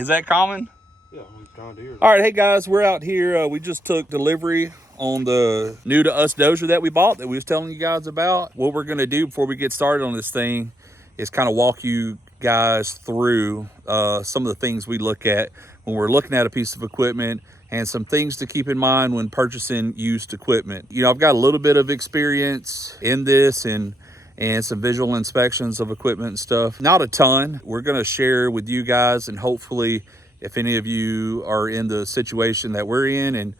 Is that common? Yeah, I mean, John Deere. All right, hey guys, we're out here. We just took delivery on the new to us dozer that we bought that we was telling you guys about. What we're gonna do before we get started on this thing is kind of walk you guys through some of the things we look at when we're looking at a piece of equipment and some things to keep in mind when purchasing used equipment. You know, I've got a little bit of experience in this and some visual inspections of equipment and stuff. Not a ton. We're gonna share with you guys, and hopefully if any of you are in the situation that we're in and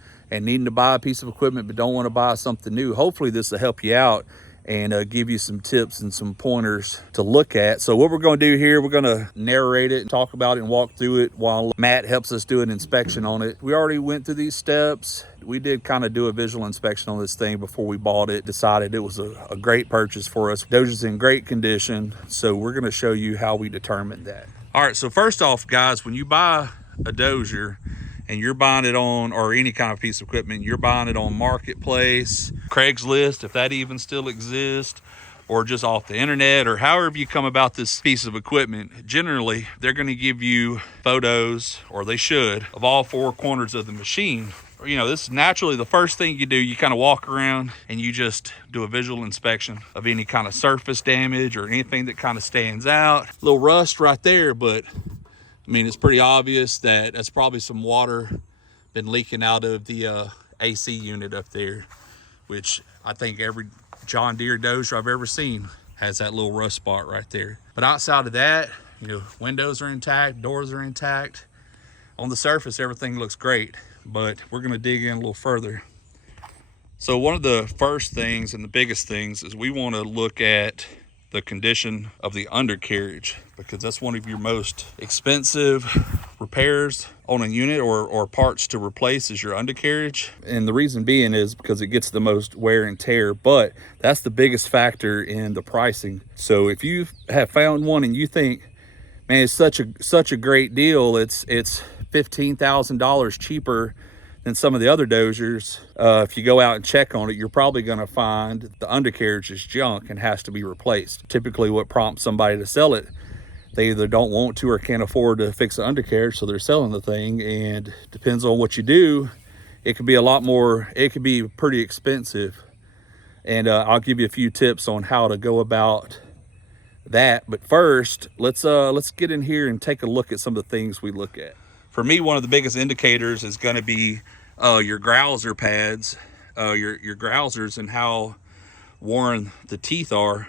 needing to buy a piece of equipment but don't want to buy something new, hopefully this will help you out and give you some tips and some pointers to look at. So what we're going to do here, we're going to narrate it and talk about it and walk through it while Matt helps us do an inspection on it. We already went through these steps. We did kind of do a visual inspection on this thing before we bought it, decided it was a great purchase for us. Dozer's in great condition, so we're going to show you how we determined that. All right, so first off, guys, when you buy a dozer and you're buying it on, or any kind of piece of equipment, you're buying it on Marketplace, Craigslist, if that even still exists, or just off the internet, or however you come about this piece of equipment, generally they're going to give you photos, or they should, of all four corners of the machine. You know, this is naturally the first thing you do. You kind of walk around and you just do a visual inspection of any kind of surface damage or anything that kind of stands out. A little rust right there, but I mean, it's pretty obvious that that's probably some water been leaking out of the AC unit up there, which I think every John Deere dozer I've ever seen has that little rust spot right there. But outside of that, you know, windows are intact, doors are intact. On the surface, everything looks great, but we're gonna dig in a little further. So one of the first things and the biggest things is we wanna look at the condition of the undercarriage, because that's one of your most expensive repairs on a unit, or parts to replace, is your undercarriage. And the reason being is because it gets the most wear and tear, but that's the biggest factor in the pricing. So if you have found one and you think, man, it's such a great deal, it's $15,000 cheaper than some of the other dozers, if you go out and check on it, you're probably going to find the undercarriage is junk and has to be replaced. Typically what prompts somebody to sell it, they either don't want to or can't afford to fix the undercarriage, so they're selling the thing. And depends on what you do, it could be a lot more, it could be pretty expensive. And I'll give you a few tips on how to go about that. But first, let's get in here and take a look at some of the things we look at. For me, one of the biggest indicators is going to be your grouser pads, your grousers, and how worn the teeth are.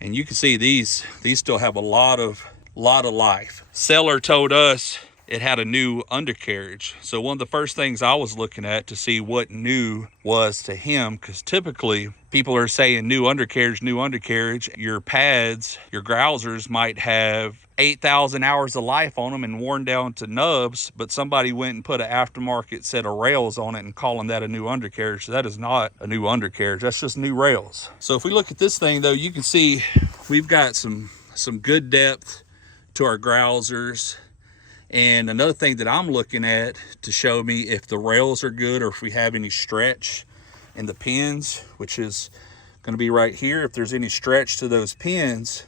And you can see these still have a lot of life. Seller told us it had a new undercarriage. So one of the first things I was looking at to see what new was to him, because typically people are saying new undercarriage. Your pads, your grousers might have 8,000 hours of life on them and worn down to nubs, but somebody went and put an aftermarket set of rails on it and calling that a new undercarriage. That is not a new undercarriage, that's just new rails. So if we look at this thing though, you can see we've got some good depth to our grousers. And another thing that I'm looking at to show me if the rails are good or if we have any stretch in the pins, which is going to be right here. If there's any stretch to those pins,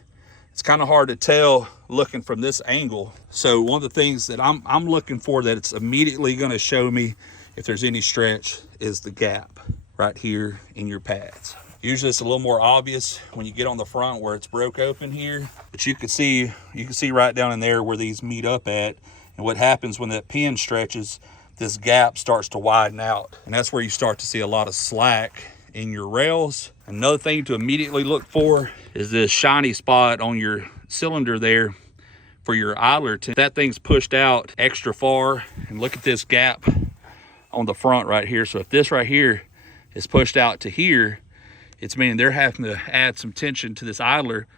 it's kind of hard to tell looking from this angle. So one of the things that I'm looking for that it's immediately going to show me if there's any stretch is the gap right here in your pads. Usually it's a little more obvious when you get on the front where it's broke open here, but you can see right down in there where these meet up at. And what happens when that pin stretches, this gap starts to widen out, and that's where you start to see a lot of slack in your rails. Another thing to immediately look for is this shiny spot on your cylinder there for your idler. That thing's pushed out extra far, and look at this gap on the front right here. So if this right here is pushed out to here, it's meaning they're having to add some tension to this idler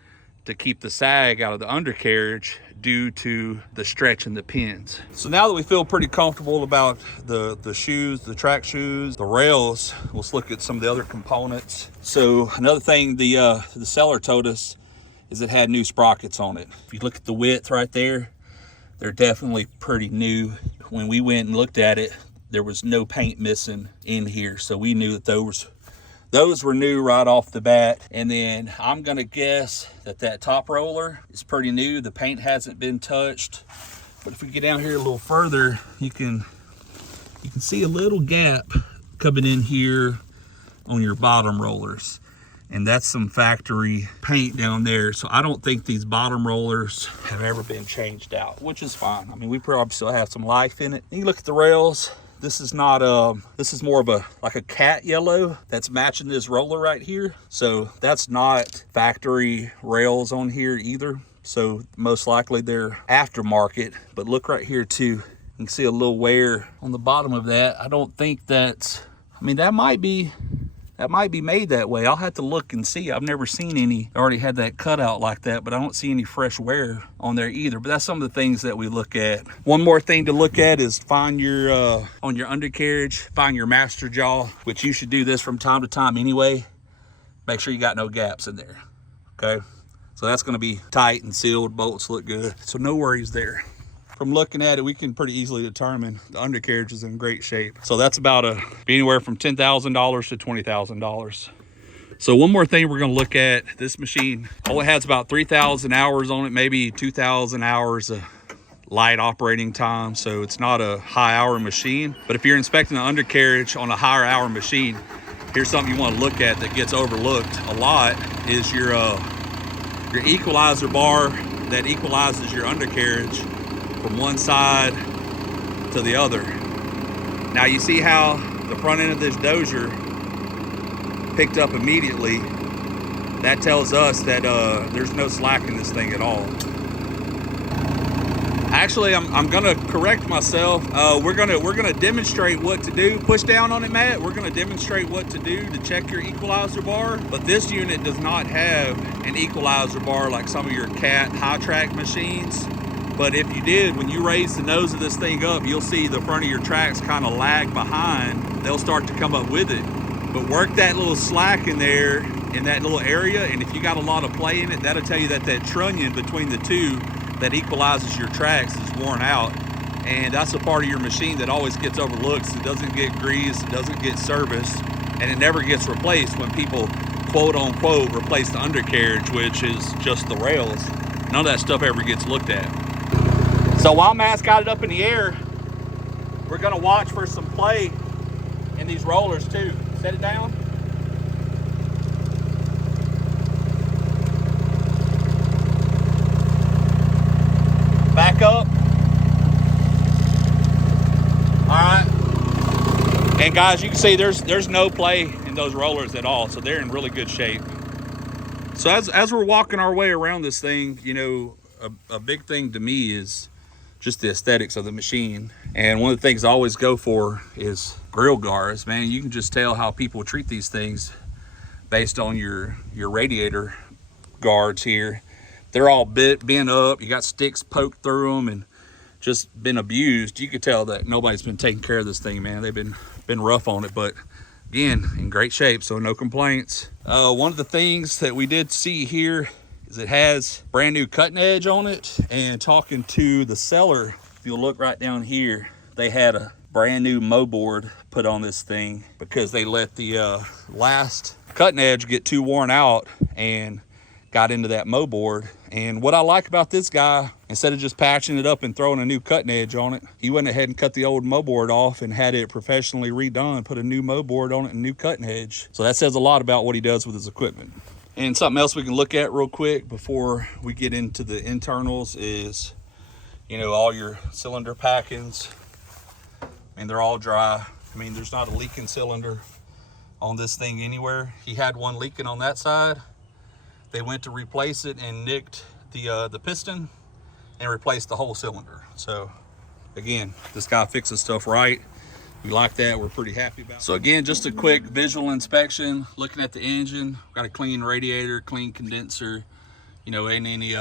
to keep the sag out of the undercarriage due to the stretch in the pins. So now that we feel pretty comfortable about the shoes, the track shoes, the rails, let's look at some of the other components. So another thing the seller told us is it had new sprockets on it. If you look at the width right there, they're definitely pretty new. When we went and looked at it, there was no paint missing in here, so we knew that those were new right off the bat. And then I'm gonna guess that top roller is pretty new. The paint hasn't been touched. But if we get down here a little further, you can see a little gap coming in here on your bottom rollers. And that's some factory paint down there. So I don't think these bottom rollers have ever been changed out, which is fine. I mean, we probably still have some life in it. You look at the rails. This is not this is more of like a cat yellow that's matching this roller right here. So that's not factory rails on here either. So most likely they're aftermarket. But look right here too. You can see a little wear on the bottom of that. I don't think that's, I mean, that might be made that way. I'll have to look and see. I've never seen any already had that cutout like that, but I don't see any fresh wear on there either. But that's some of the things that we look at. One more thing to look at is find your, on your undercarriage, find your master jaw, which you should do this from time to time anyway. Make sure you got no gaps in there, okay? So that's gonna be tight and sealed, bolts look good. So no worries there. From looking at it, we can pretty easily determine the undercarriage is in great shape. So that's about anywhere from $10,000 to $20,000. So one more thing we're gonna look at, this machine only has about 3,000 hours on it, maybe 2,000 hours of light operating time. So it's not a high hour machine, but if you're inspecting the undercarriage on a higher hour machine, here's something you wanna look at that gets overlooked a lot is your equalizer bar that equalizes your undercarriage from one side to the other. Now you see how the front end of this Dozier picked up immediately. That tells us that there's no slack in this thing at all. Actually, I'm gonna correct myself. We're gonna demonstrate what to do. Push down on it, Matt. We're gonna demonstrate what to do to check your equalizer bar. But this unit does not have an equalizer bar like some of your Cat high-track machines. But if you did, when you raise the nose of this thing up, you'll see the front of your tracks kind of lag behind. They'll start to come up with it. But work that little slack in there, in that little area, and if you got a lot of play in it, that'll tell you that that trunnion between the two that equalizes your tracks is worn out. And that's a part of your machine that always gets overlooked. It doesn't get greased, it doesn't get serviced, and it never gets replaced when people quote unquote replace the undercarriage, which is just the rails. None of that stuff ever gets looked at. So while Matt's got it up in the air, we're gonna watch for some play in these rollers too. Set it down. Back up. All right. And guys, you can see there's no play in those rollers at all. So they're in really good shape. So as we're walking our way around this thing, you know, a big thing to me is just the aesthetics of the machine. And one of the things I always go for is grill guards. Man, you can just tell how people treat these things based on your radiator guards here. They're all bent up. You got sticks poked through them and just been abused. You could tell that nobody's been taking care of this thing, man. They've been rough on it, but again, in great shape, so no complaints. One of the things that we did see here is it has brand new cutting edge on it. And talking to the seller, if you'll look right down here, they had a brand new mow board put on this thing because they let the last cutting edge get too worn out and got into that mow board. And what I like about this guy, instead of just patching it up and throwing a new cutting edge on it, he went ahead and cut the old mow board off and had it professionally redone, put a new mow board on it and a new cutting edge. So that says a lot about what he does with his equipment. And something else we can look at real quick before we get into the internals is, you know, all your cylinder packings. I mean, they're all dry. I mean, there's not a leaking cylinder on this thing anywhere. He had one leaking on that side. They went to replace it and nicked the piston and replaced the whole cylinder. So again, this guy fixes stuff right. We like that. We're pretty happy about it. So again, just a quick visual inspection, looking at the engine. Got a clean radiator, clean condenser. You know, ain't any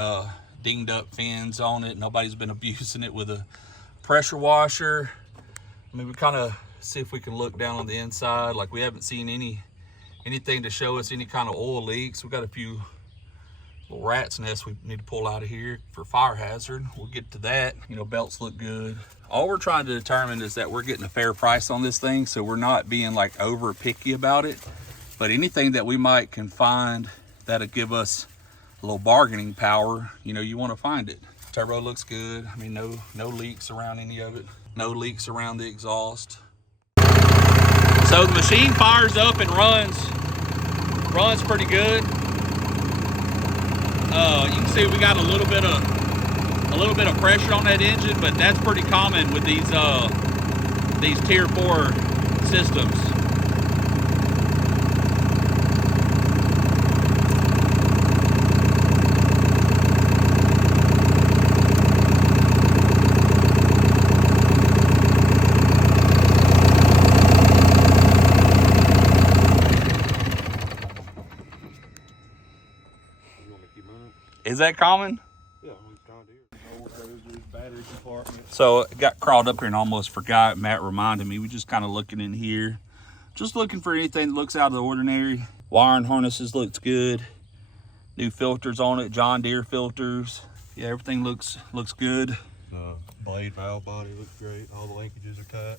dinged up fins on it. Nobody's been abusing it with a pressure washer. I mean, we kind of see if we can look down on the inside. Like, we haven't seen anything to show us any kind of oil leaks. We got a few little rat's nests we need to pull out of here for fire hazard. We'll get to that. You know, belts look good. All we're trying to determine is that we're getting a fair price on this thing, so we're not being like over picky about it. But anything that we can find that'll give us a little bargaining power, you know, you want to find it. Turbo looks good. I mean, no leaks around any of it. No leaks around the exhaust. So the machine fires up and runs pretty good. You can see we got a little bit of pressure on that engine, but that's pretty common with these Tier 4 systems. Is that common? Yeah, John Deere. Old hoses, battery compartment. So it got crawled up here and almost forgot. Matt reminded me. We just kind of looking in here. Just looking for anything that looks out of the ordinary. Wiring harnesses looks good. New filters on it, John Deere filters. Yeah, everything looks good. Blade valve body looks great. All the linkages are cut.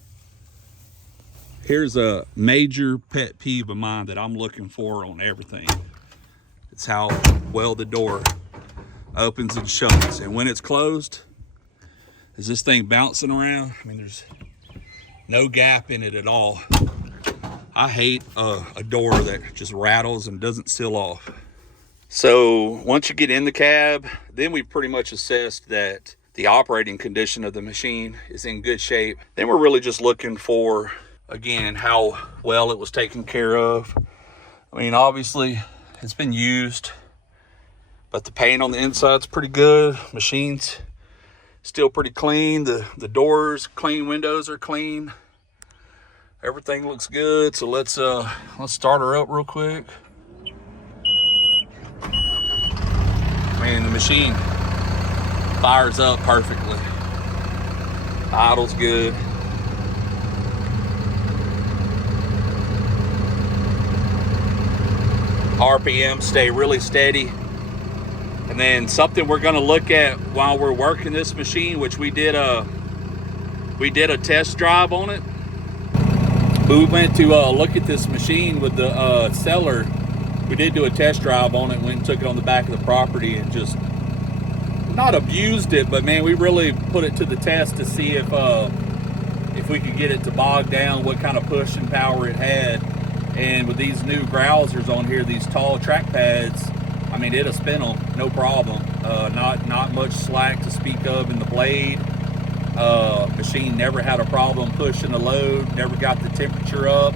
Here's a major pet peeve of mine that I'm looking for on everything. It's how well the door opens and shuts. And when it's closed, is this thing bouncing around? I mean, there's no gap in it at all. I hate a door that just rattles and doesn't seal off. So once you get in the cab, then we pretty much assessed that the operating condition of the machine is in good shape. Then we're really just looking for, again, how well it was taken care of. I mean, obviously it's been used, but the paint on the inside's pretty good. Machine's still pretty clean. The doors clean, windows are clean. Everything looks good. So let's start her up real quick. Man, the machine fires up perfectly. Idle's good. RPM stay really steady. And then something we're going to look at while we're working this machine, which we did a test drive on it. We went to look at this machine with the seller. We did do a test drive on it, went and took it on the back of the property and just not abused it, but man, we really put it to the test to see if we could get it to bog down, what kind of push and power it had. And with these new Growsers on here, these tall track pads, I mean, it'll spin them, no problem. Not much slack to speak of in the blade. Machine never had a problem pushing the load, never got the temperature up.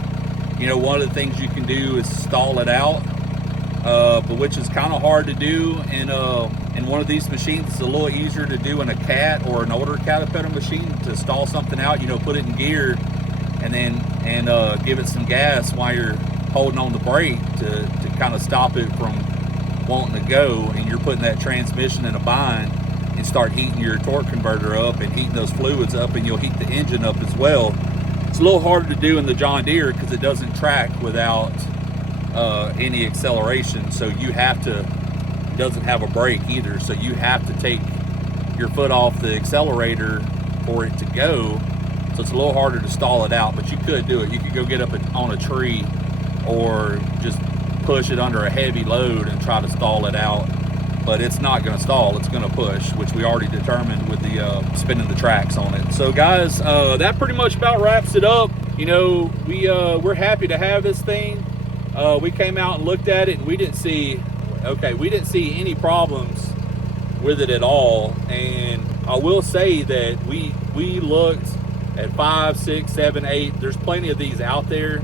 You know, one of the things you can do is stall it out, but which is kind of hard to do in one of these machines. It's a little easier to do in a Cat or an older Caterpillar machine, to stall something out, you know, put it in gear and give it some gas while you're holding on the brake to kind of stop it from wanting to go, and you're putting that transmission in a bind, and start heating your torque converter up and heating those fluids up, and you'll heat the engine up as well. It's a little harder to do in the John Deere because it doesn't track without any acceleration, so you have to, it doesn't have a brake either, so you have to take your foot off the accelerator for it to go. So it's a little harder to stall it out, but you could do it. You could go get up on a tree or just push it under a heavy load and try to stall it out, but it's not going to stall, it's going to push, which we already determined with the spinning the tracks on it. So guys, that pretty much about wraps it up. You know, we're happy to have this thing. We came out and looked at it, and we didn't see any problems with it at all. And I will say that we looked at 5, 6, 7, 8. There's plenty of these out there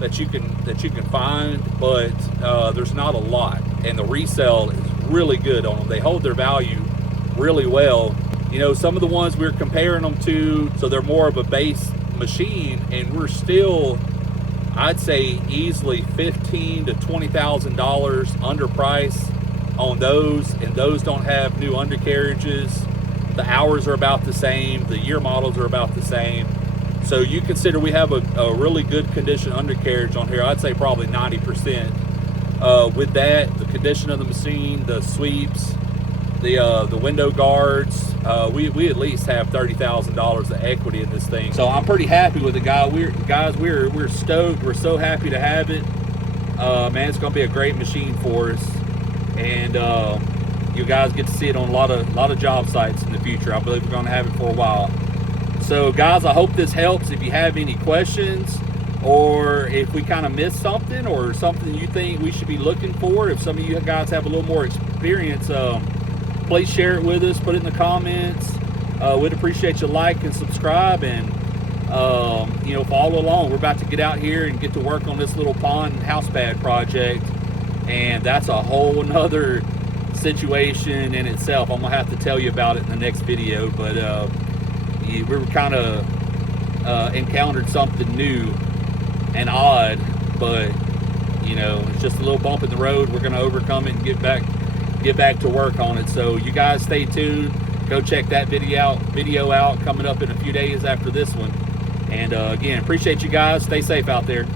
that you can find, but there's not a lot, and the resale is really good on them. They hold their value really well. You know, some of the ones we're comparing them to, so they're more of a base machine, and we're still, I'd say, easily $15,000 to $20,000 underpriced on those, and those don't have new undercarriages. The hours are about the same, the year models are about the same. So you consider we have a really good condition undercarriage on here. I'd say probably 90%. With that, the condition of the machine, the sweeps, the window guards, we at least have $30,000 of equity in this thing. So I'm pretty happy with it, guys. We're stoked. We're so happy to have it. Man, it's gonna be a great machine for us. And you guys get to see it on a lot of job sites in the future. I believe we're going to have it for a while. So guys, I hope this helps. If you have any questions, or if we kind of missed something, or something you think we should be looking for, if some of you guys have a little more experience, please share it with us, put it in the comments. We'd appreciate you like and subscribe, and you know, follow along. We're about to get out here and get to work on this little pond house pad project, and that's a whole nother situation in itself. I'm gonna have to tell you about it in the next video, but we were kind of encountered something new and odd, but you know, it's just a little bump in the road. We're gonna overcome it and get back to work on it. So you guys stay tuned. Go check that video out coming up in a few days after this one. And again, appreciate you guys. Stay safe out there.